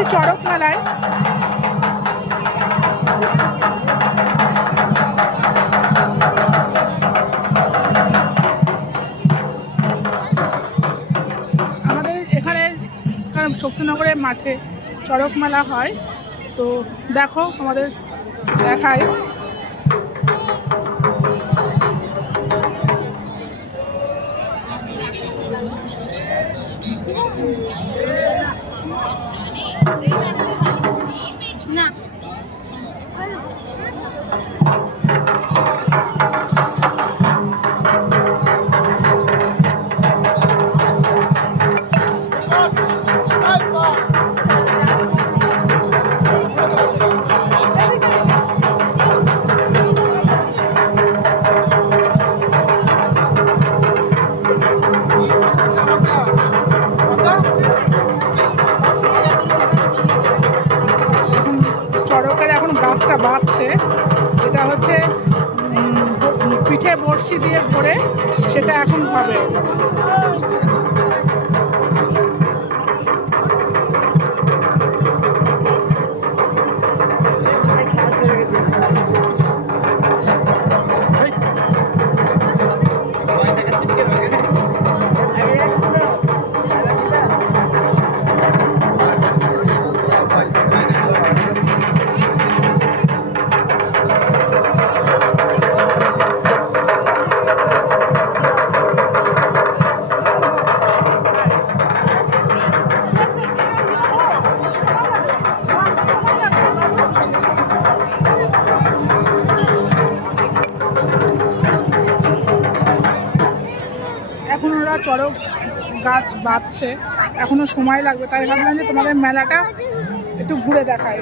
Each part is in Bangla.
এসেছি চড়ক মেলায়। আমাদের এখানে শক্তিনগরের মাঠে চড়ক মেলা হয়, তো দেখো আমাদের দেখায়। না চড়কের এখন গাছটা বাঁধছে, এটা হচ্ছে পিঠে বড়শি দিয়ে ভরে সেটা এখন হবে। এখন ওরা চড়ক গাছ বাঁধছে, এখনো সময় লাগবে, তাই ভাবলাম যে তোমাদের মেলাটা একটু ঘুরে দেখায়।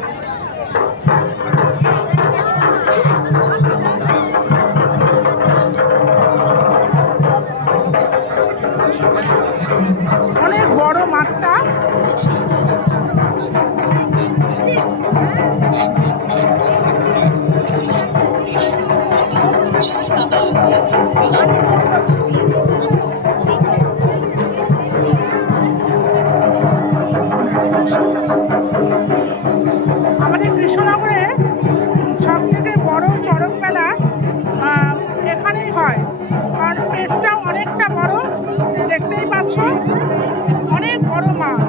অনেক বড় মাঠটা, আমাদের কৃষ্ণনগরে সব থেকে বড় চড়ক মেলা এখানেই হয়, কারণ স্পেসটাও অনেকটা বড়, দেখতেই পাচ্ছ অনেক বড় মাঠ।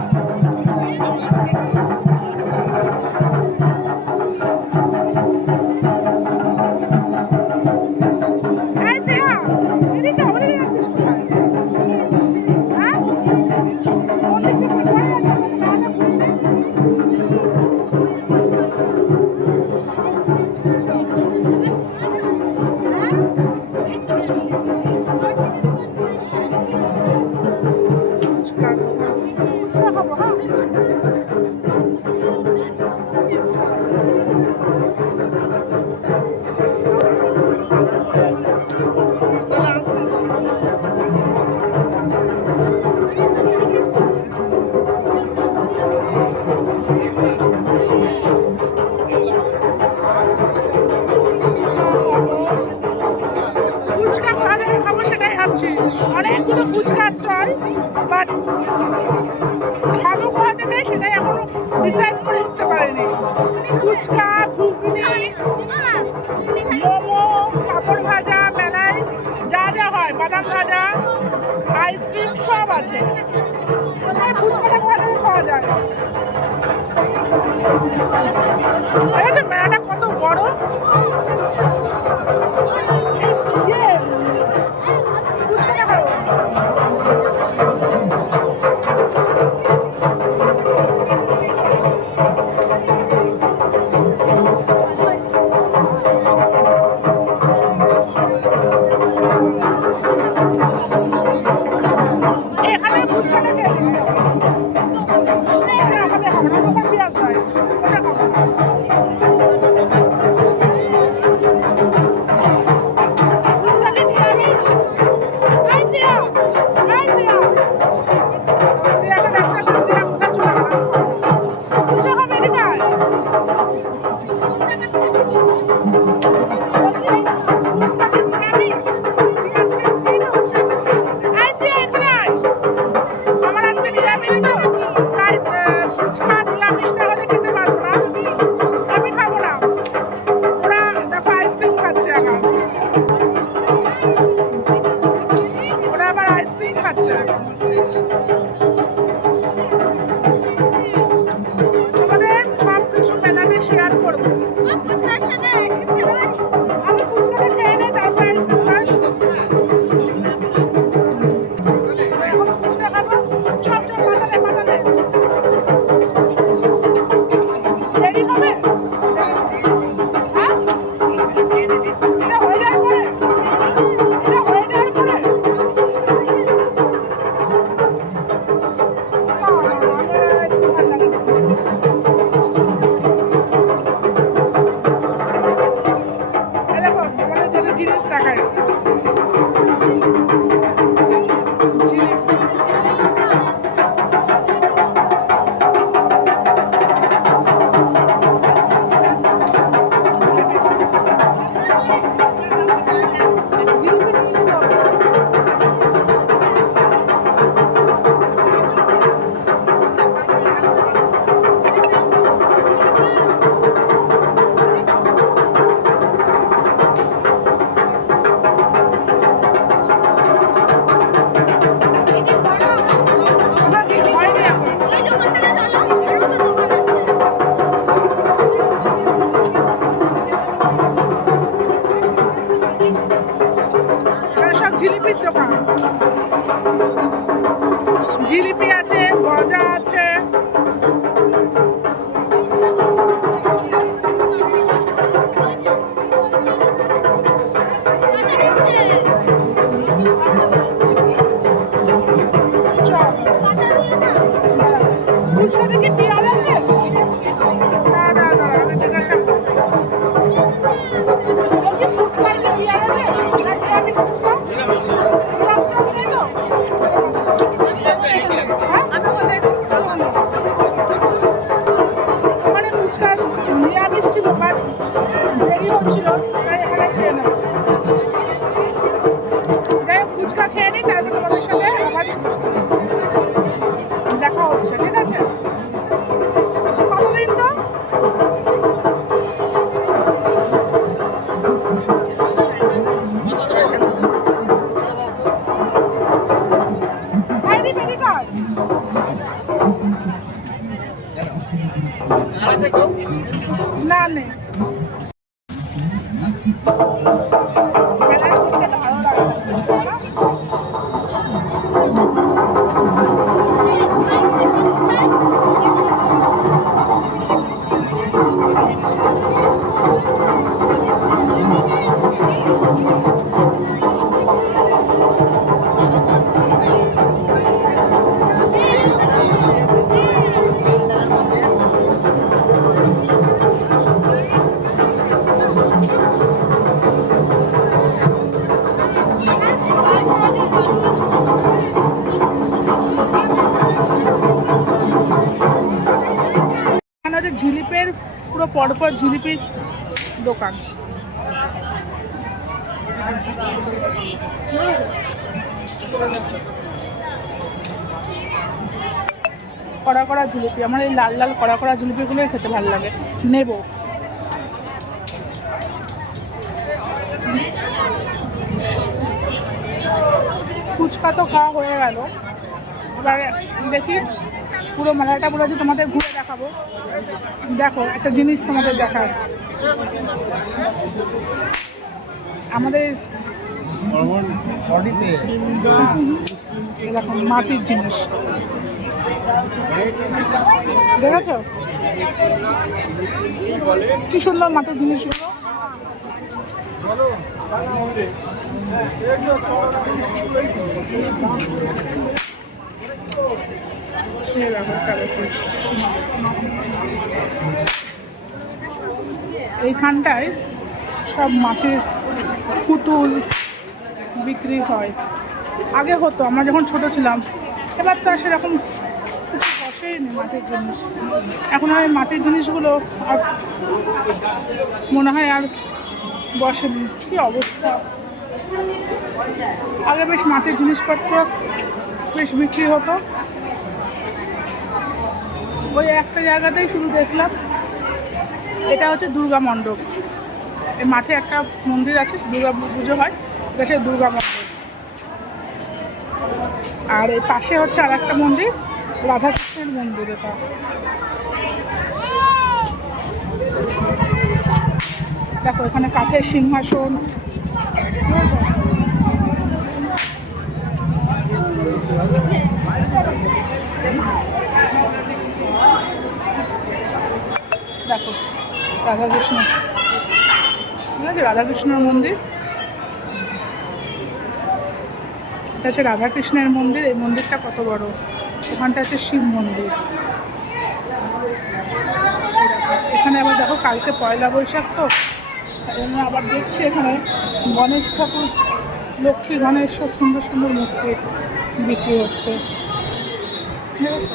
ফুচকা কোথা থেকে খাবো সেটাই ভাবছি, অনেকগুলো ফুচকা স্টল, বাট খাবো কোথা থেকে সেটাই এখনো ডিসাইড করে উঠতে পারিনি। ফুচকা, ঘুগনি, মোমো, পাঁপড় ভাজা, মেলায় যা যা হয়, বাদাম ভাজা, আইসক্রিম সব আছে। ফুচকাটা কোথা থেকে খাওয়া যায়? দেখেছো মেলাটা কত বড়? এখানে ফুচকাটা খেয়ে দিচ্ছে, আমাদের খাবো না, ওখান দিয়ে আসতে হয়, ওটা খাবো। হচ্ছে। তোমাদের সব কিছু মেলাতে শেয়ার করবো। আমি ফুচকাটা খেয়ে নেই, তারপর আইসক্রিম খাস। এখন ফুচকা খাবো। চল চল, পাতালে পাতালে। দেরি হবে? হ্যাঁ, এটা হয়ে যাওয়ার পরে, এটা হয়ে যাওয়ার পরে। দেখো আমাদের যেটা জিনিস দেখায়, সব জিলিপির দোকান। জিলিপি আছে, গজা আছে, ফুচকা থেকে পেঁয়াজ আছে। দাদা দাদা আমি জিজ্ঞাসা করবো, বলছি ফুচকায় কি পেঁয়াজ আছে? নিরামিষ ফুচকা? ওখানে ফুচকা নিরামিষ ছিল, বাট দেরি হচ্ছিল, তাই এখানে খেয়ে নেব। যাই হোক, ফুচকা খেয়ে নিই, তারপর তোমাদের সাথে আবার দেখা হচ্ছে, ঠিক আছে? কতদিন তো আইডি মেডি কার্ড না নেই। মেলায় ঘুরতে ভালো লাগে। এখানে হচ্ছে জিলিপের পুরো পরপর জিলিপির দোকান। কড়া কড়া জিলিপি, আমার এই লাল লাল কড়া কড়া জিলিপিগুলোই খেতে ভালো লাগে, নেব। ফুচকা তো খাওয়া হয়ে গেল, এবারে দেখি পুরো মেলাটা বলেছি তোমাদের ঘুরে দেখাবো। দেখো একটা জিনিস তোমাদের দেখার, আমাদের এরকম মাটির জিনিস দেখেছো, কি সুন্দর মাটির জিনিসগুলো। এইখানটায় সব মাটির পুতুল বিক্রি হয়, আগে হতো আমরা যখন ছোট ছিলাম। এবার তো আর সেরকম কিছু বসেই নেই মাটির জিনিস। এখন আর মাটির জিনিসগুলো আর মনে হয় আর বসেনি, কি অবস্থা। আগে বেশ মাটির জিনিসপত্র বেশ বিক্রি হতো। ওই একটা জায়গাতেই শুধু দেখলাম, এটা হচ্ছে দুর্গা মণ্ডপ। এই মাঠে একটা মন্দির আছে, দুর্গা পুজো হয়, এটা সেই দুর্গা মণ্ডপ। আর এই পাশে হচ্ছে আর একটা মন্দির, রাধাকৃষ্ণের মন্দির। এটা দেখো এখানে কাঠের সিংহাসন, দেখো রাধাকৃষ্ণ, ঠিক আছে, রাধাকৃষ্ণের মন্দির। এটা হচ্ছে রাধাকৃষ্ণের মন্দির। এই মন্দিরটা কত বড়। ওখানটা হচ্ছে শিব মন্দির। এখানে আবার দেখো কালকে পয়লা বৈশাখ, তো আবার দেখছি এখানে গণেশ ঠাকুর, লক্ষ্মী গণেশ, সব সুন্দর সুন্দর মূর্তি বিক্রি হচ্ছে, ঠিক আছে।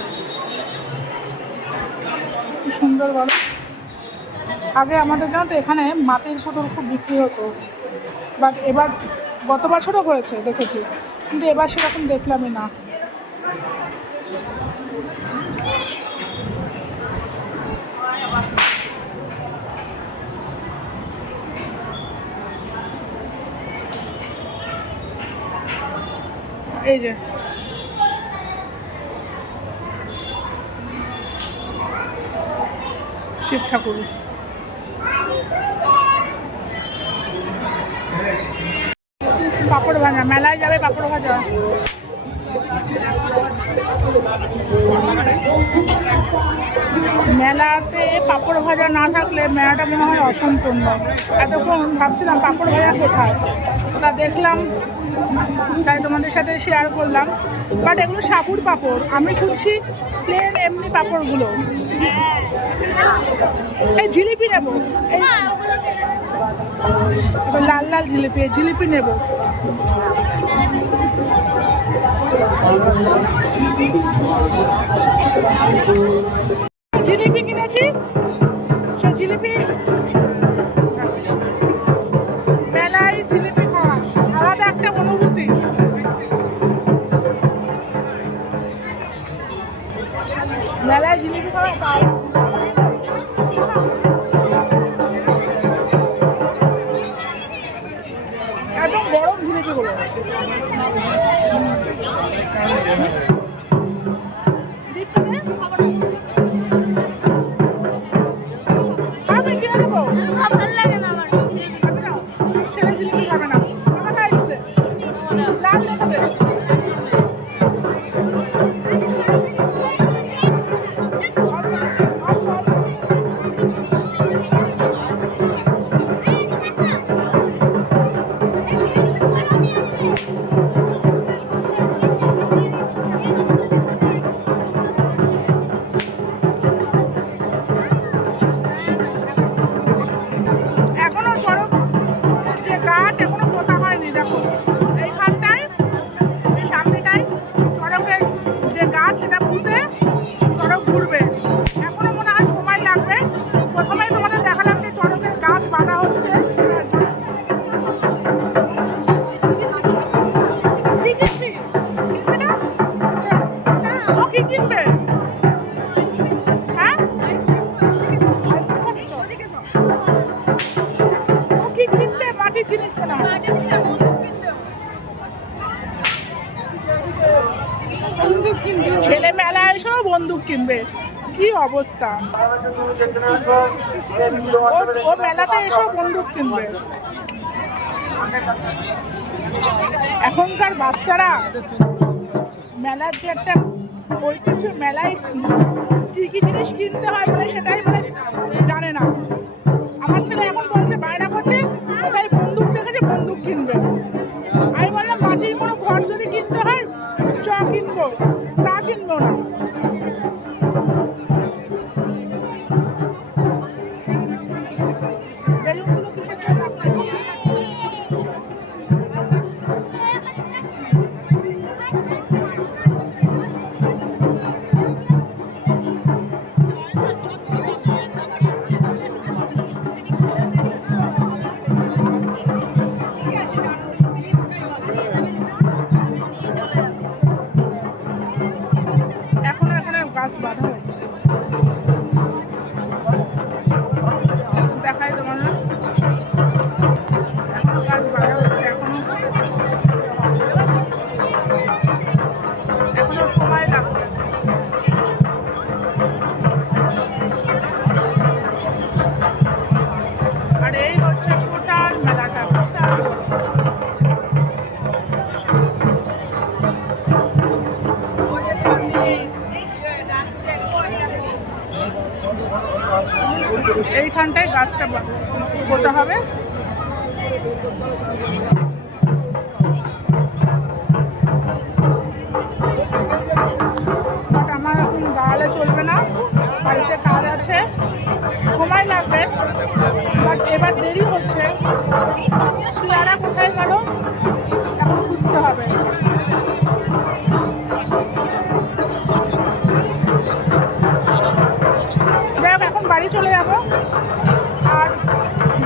কি সুন্দর বলো। আগে আমাদের জানো তো এখানে মাটির পুতুল খুব বিক্রি হতো, বাট এবার গত বছরও হয়েছে দেখেছি, কিন্তু এবার সেরকম দেখলামই না। এই যে শিব ঠাকুর, পাঁপড় ভাজা, মেলায় যাবে পাঁপড় ভাজা। মেলাতে পাঁপড় ভাজা না থাকলে মেলাটা মনে হয় অসম্পূর্ণ। এতক্ষণ ভাবছিলাম পাঁপড় ভাজা কোথায়, তা দেখলাম, তাই তোমাদের সাথে শেয়ার করলাম। বাট এগুলো সাবুর পাঁপড়, আমি খুঁজছি প্লেন এমনি পাঁপড়গুলো। এই জিলিপি নেবো, এই লাল লাল জিলিপি, এই জিলিপি নেব। জিলিপি কিনেছি, সে জিলিপি, মেলায় জিলিপি খাওয়া আলাদা একটা অনুভূতি। মেলায় জিলিপি খাওয়া একদম গরম জিলিপিগুলো। ছেলে জিলিপি খাবে না, লাল দেখাবে। ছেলে মেলায় এসেও বন্দুক কিনবে, কি অবস্থা। ও মেলাতে এসেও বন্দুক কিনবে। এখনকার বাচ্চারা মেলার যে একটা ঐতিহ্য, মেলায় কি কি জিনিস কিনতে হয় মানে সেটাই মানে জানে না। আমার ছেলে এখন বলছে, বায়না করছে কোথায় বন্দুক দেখেছে বন্দুক কিনবে। আমি বললাম মাটির কোনো ঘর যদি কিনতে হয় চ কিনবো, তা কিনবো না। বেলুনগুলো কিসের জন্য রাখছে? গাছ বাঁধা হচ্ছে, দেখাই তোমার, এখনো গাছ বাঁধা হচ্ছে, এখনো এইখানটায় গাছটা পোতা হবে। বাট আমার এখন দাঁড়ালে চলবে না, বাড়িতে কাজ আছে, সময় লাগবে, বাট এবার দেরি হচ্ছে। শিয়ারা কোথায় গেল এখন খুঁজতে হবে। দেখ এখন বাড়ি চলে যাব, আর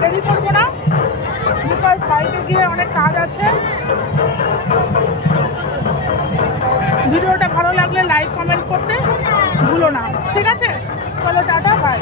দেরি করবো না, বিকজ বাড়িতে গিয়ে অনেক কাজ আছে। ভিডিওটা ভালো লাগলে লাইক কমেন্ট করতে ভুলো না, ঠিক আছে? চলো টাটা, বাই।